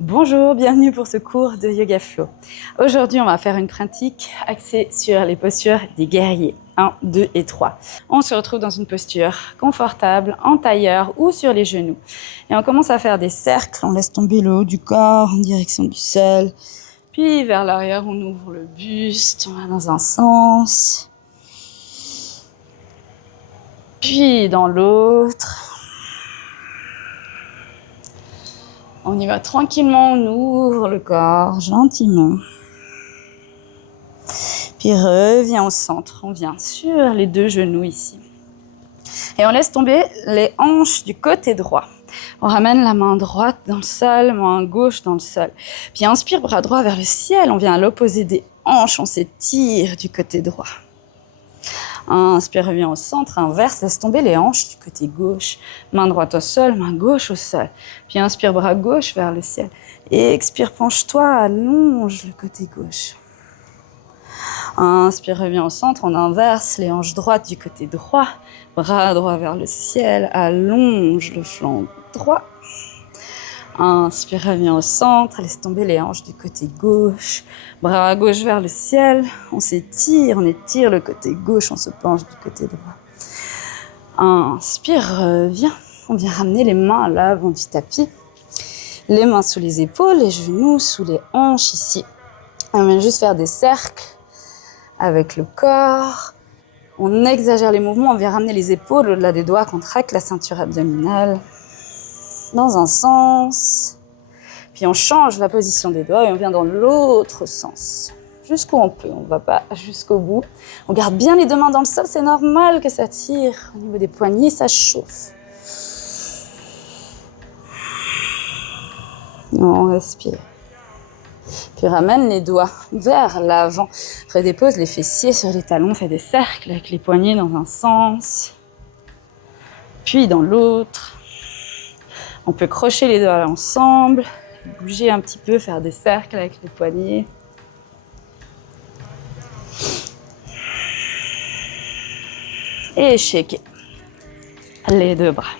Bonjour, bienvenue pour ce cours de Yoga Flow. Aujourd'hui, on va faire une pratique axée sur les postures des guerriers 1, 2 et 3. On se retrouve dans une posture confortable, en tailleur ou sur les genoux. Et on commence à faire des cercles, on laisse tomber le haut du corps en direction du sol. Puis vers l'arrière, on ouvre le buste, on va dans un sens. Puis dans l'autre. On y va tranquillement, on ouvre le corps gentiment. Puis revient au centre, on vient sur les deux genoux ici. Et on laisse tomber les hanches du côté droit. On ramène la main droite dans le sol, main gauche dans le sol. Puis inspire, bras droit vers le ciel, on vient à l'opposé des hanches, on s'étire du côté droit. Inspire, revient au centre, inverse, laisse tomber les hanches du côté gauche. Main droite au sol, main gauche au sol. Puis inspire, bras gauche vers le ciel. Et expire, penche-toi, allonge le côté gauche. Inspire, revient au centre, on inverse les hanches droites du côté droit. Bras droit vers le ciel, allonge le flanc droit. Inspire, revient au centre, laisse tomber les hanches du côté gauche. Bras gauche vers le ciel, on s'étire, on étire le côté gauche, on se penche du côté droit. Inspire, revient, on vient ramener les mains à l'avant du tapis. Les mains sous les épaules, les genoux sous les hanches ici. On vient juste faire des cercles avec le corps. On exagère les mouvements, on vient ramener les épaules au-delà des doigts, contracte la ceinture abdominale. Dans un sens, puis on change la position des doigts et on vient dans l'autre sens, jusqu'où on peut, on ne va pas jusqu'au bout. On garde bien les deux mains dans le sol, c'est normal que ça tire au niveau des poignets, ça chauffe. On respire. Puis ramène les doigts vers l'avant, redépose les fessiers sur les talons, fait des cercles avec les poignets dans un sens, puis dans l'autre. On peut crocher les doigts ensemble, bouger un petit peu, faire des cercles avec les poignets. Et shaker les deux bras.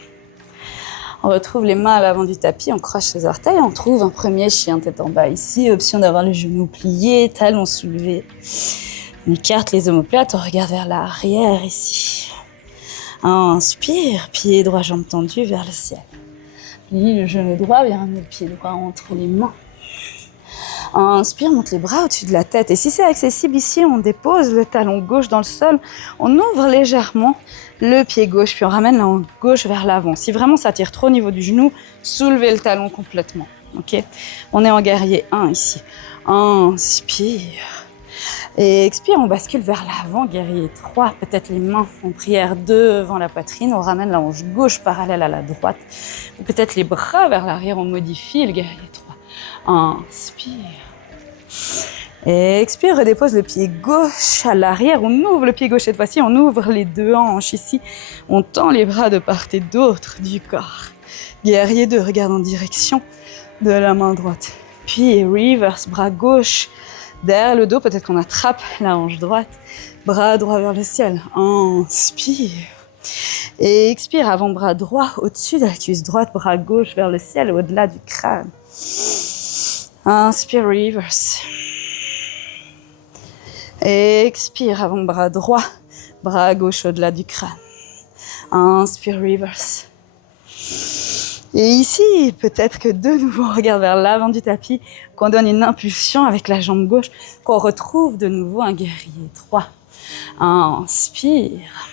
On retrouve les mains à l'avant du tapis, on croche les orteils, on trouve un premier chien tête en bas ici. Option d'avoir les genoux pliés, talons soulevés. On écarte les omoplates, on regarde vers l'arrière ici. Inspire, pied droit, jambe tendue vers le ciel. Plie le genou droit, viens ramener le pied droit entre les mains. Inspire, monte les bras au-dessus de la tête. Et si c'est accessible ici, on dépose le talon gauche dans le sol. On ouvre légèrement le pied gauche, puis on ramène la hanche gauche vers l'avant. Si vraiment ça tire trop au niveau du genou, soulevez le talon complètement. Ok ? On est en guerrier 1 ici. Inspire. Et expire, on bascule vers l'avant, guerrier 3, peut-être les mains en prière devant la poitrine, on ramène la hanche gauche parallèle à la droite, ou peut-être les bras vers l'arrière, on modifie le guerrier 3. Inspire. Et expire, redépose le pied gauche à l'arrière, on ouvre le pied gauche cette fois-ci, on ouvre les deux hanches ici, on tend les bras de part et d'autre du corps. Guerrier 2, regarde en direction de la main droite. Puis reverse, bras gauche, derrière le dos, peut-être qu'on attrape la hanche droite, bras droit vers le ciel. Inspire. Et expire, avant-bras droit au-dessus de la cuisse droite, bras gauche vers le ciel, au-delà du crâne. Inspire, reverse. Et expire, avant-bras droit, bras gauche au-delà du crâne. Inspire, reverse. Et ici, peut-être que de nouveau, on regarde vers l'avant du tapis, qu'on donne une impulsion avec la jambe gauche, qu'on retrouve de nouveau un guerrier 3. Inspire.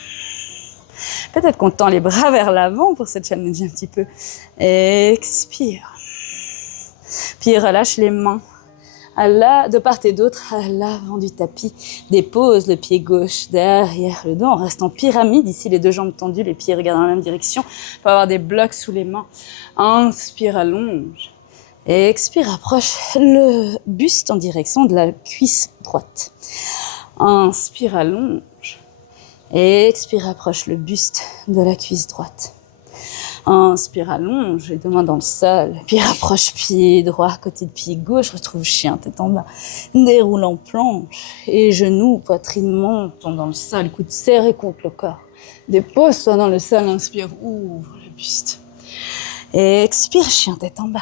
Peut-être qu'on tend les bras vers l'avant pour se challenger un petit peu. Expire. Puis relâche les mains de part et d'autre à l'avant du tapis. Dépose le pied gauche derrière le dos. On reste en pyramide. Ici, les deux jambes tendues, les pieds regardent dans la même direction. On peut avoir des blocs sous les mains. Inspire, allonge. Et expire, approche le buste en direction de la cuisse droite. Inspire, allonge. Et expire, approche le buste de la cuisse droite. Inspire, allonge, les deux mains dans le sol. Puis rapproche pied droit, côté de pied gauche, retrouve chien, tête en bas. Déroule en planche. Et genoux, poitrine monte dans le sol, coude serré contre le corps. Dépose-toi dans le sol, inspire, ouvre le buste. Et expire, chien, tête en bas.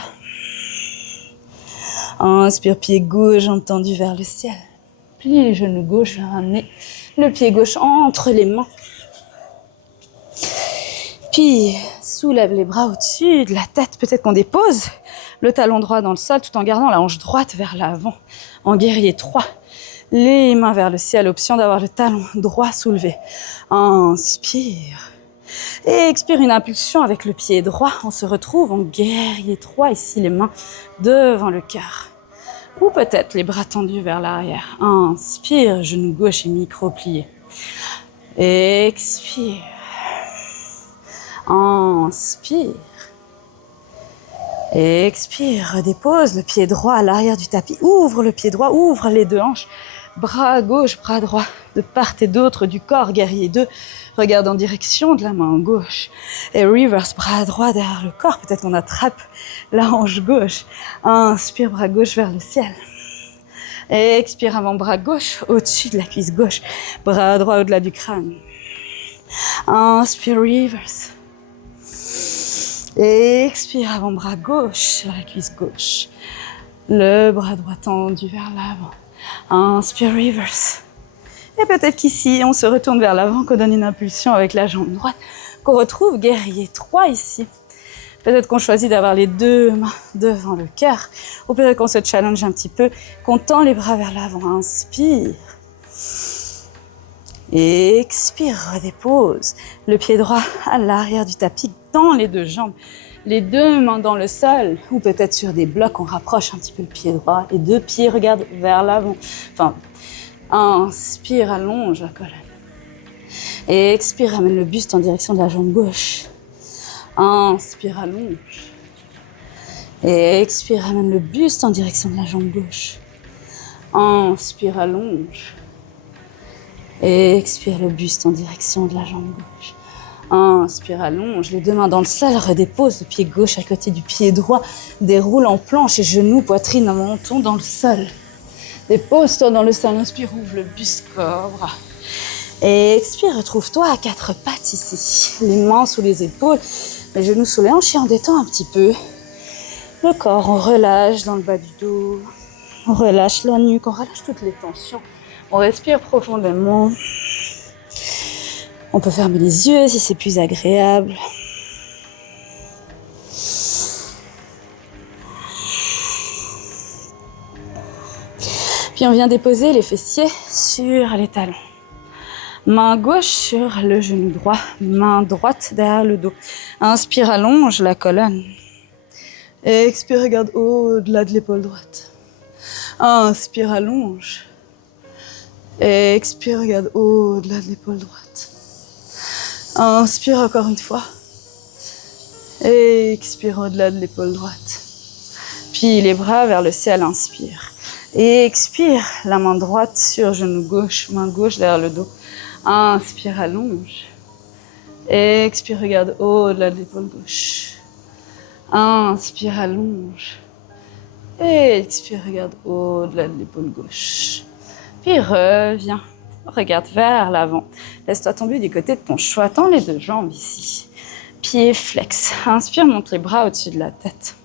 Inspire, pied gauche, jambe tendue vers le ciel. Plie les genoux gauche vers un nez. Le pied gauche entre les mains. Puis, soulève les bras au-dessus de la tête. Peut-être qu'on dépose le talon droit dans le sol tout en gardant la hanche droite vers l'avant. En guerrier 3. Les mains vers le ciel. Option d'avoir le talon droit soulevé. Inspire. Et expire une impulsion avec le pied droit. On se retrouve en guerrier 3. Ici, les mains devant le cœur. Ou peut-être les bras tendus vers l'arrière. Inspire, genou gauche et micro plié. Expire. Inspire. Expire, redépose le pied droit à l'arrière du tapis. Ouvre le pied droit, ouvre les deux hanches. Bras gauche, bras droit, de part et d'autre du corps, guerrier 2. Regarde en direction de la main gauche. Et reverse, bras droit derrière le corps. Peut-être qu'on attrape la hanche gauche. Inspire, bras gauche vers le ciel. Et expire, avant-bras gauche au-dessus de la cuisse gauche. Bras droit au-delà du crâne. Inspire, reverse. Et expire, avant-bras gauche sur la cuisse gauche. Le bras droit tendu vers l'avant. Inspire, reverse. Et peut-être qu'ici, on se retourne vers l'avant, qu'on donne une impulsion avec la jambe droite, qu'on retrouve guerrier 3 ici. Peut-être qu'on choisit d'avoir les deux mains devant le cœur. Ou peut-être qu'on se challenge un petit peu, qu'on tend les bras vers l'avant. Inspire. Et expire, redépose. Le pied droit à l'arrière du tapis, tend les deux jambes. Les deux mains dans le sol, ou peut-être sur des blocs, on rapproche un petit peu le pied droit. Les deux pieds regardent vers l'avant. Enfin, inspire, allonge la colonne. Et expire, amène le buste en direction de la jambe gauche. Inspire, allonge. Et expire, amène le buste en direction de la jambe gauche. Inspire, allonge. Et expire le buste en direction de la jambe gauche. Inspire, allonge, les deux mains dans le sol, redépose le pied gauche à côté du pied droit. Déroule en planche et genoux, poitrine, menton dans le sol. Dépose-toi dans le sol, inspire, ouvre le buste, corps, bras. Et expire, retrouve-toi à quatre pattes ici. Les mains sous les épaules, les genoux sous les hanches et on détend un petit peu. Le corps, on relâche dans le bas du dos. On relâche la nuque, on relâche toutes les tensions. On respire profondément. On peut fermer les yeux si c'est plus agréable. Puis on vient déposer les fessiers sur les talons. Main gauche sur le genou droit, main droite derrière le dos. Inspire, allonge la colonne. Expire, regarde au-delà de l'épaule droite. Inspire, allonge. Expire, regarde au-delà de l'épaule droite. Inspire encore une fois. Expire au-delà de l'épaule droite. Puis les bras vers le ciel, inspire. Et expire, la main droite sur genou gauche, main gauche derrière le dos. Inspire, allonge. Expire, regarde au-delà de l'épaule gauche. Inspire, allonge. Expire, regarde au-delà de l'épaule gauche. Puis reviens, regarde vers l'avant. Laisse-toi tomber du côté de ton choix. Tends les deux jambes ici. Pieds flex. Inspire, monte les bras au-dessus de la tête.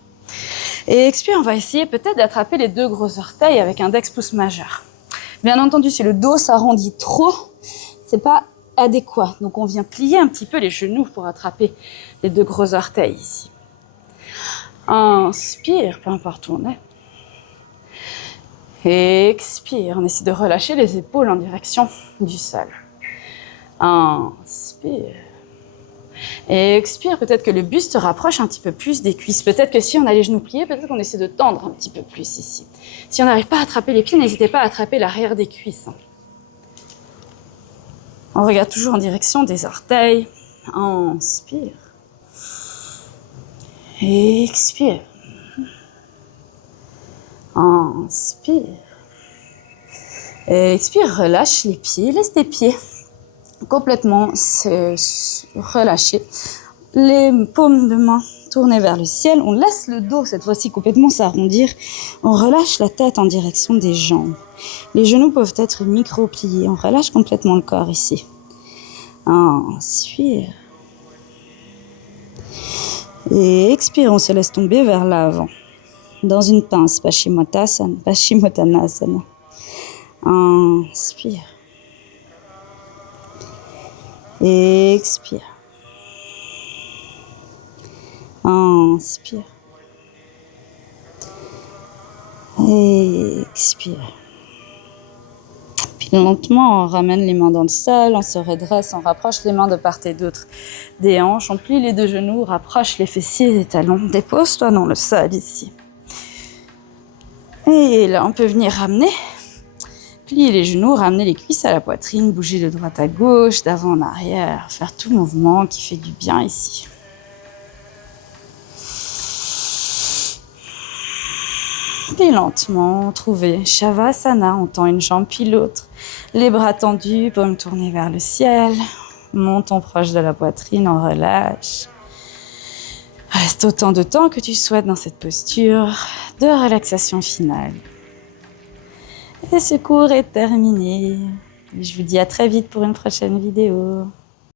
Et expire, on va essayer peut-être d'attraper les deux gros orteils avec index pouce majeur. Bien entendu, si le dos s'arrondit trop, c'est pas adéquat. Donc on vient plier un petit peu les genoux pour attraper les deux gros orteils ici. Inspire, peu importe où on est. Expire, on essaie de relâcher les épaules en direction du sol. Inspire. Et expire, peut-être que le buste se rapproche un petit peu plus des cuisses. Peut-être que si on a les genoux pliés, peut-être qu'on essaie de tendre un petit peu plus ici. Si on n'arrive pas à attraper les pieds, n'hésitez pas à attraper l'arrière des cuisses. On regarde toujours en direction des orteils. Inspire. Expire. Inspire. Expire, relâche les pieds, laisse tes pieds complètement se relâcher. Les paumes de main tournées vers le ciel. On laisse le dos cette fois-ci complètement s'arrondir. On relâche la tête en direction des jambes. Les genoux peuvent être micro-pliés. On relâche complètement le corps ici. Inspire. Et expire, on se laisse tomber vers l'avant. dans une pince, Paschimottanasana. Inspire. Expire. Inspire. Expire. Puis lentement, on ramène les mains dans le sol, on se redresse, on rapproche les mains de part et d'autre des hanches, on plie les deux genoux, rapproche les fessiers des talons, dépose-toi dans le sol ici. Et là, on peut venir ramener, plier les genoux, ramener les cuisses à la poitrine, bouger de droite à gauche, d'avant en arrière, faire tout mouvement qui fait du bien ici. Puis lentement, trouver Shavasana, on tend une jambe puis l'autre, les bras tendus, paumes tournées vers le ciel, montons proche de la poitrine, on relâche. Reste autant de temps que tu souhaites dans cette posture de relaxation finale. Et ce cours est terminé. Je vous dis à très vite pour une prochaine vidéo.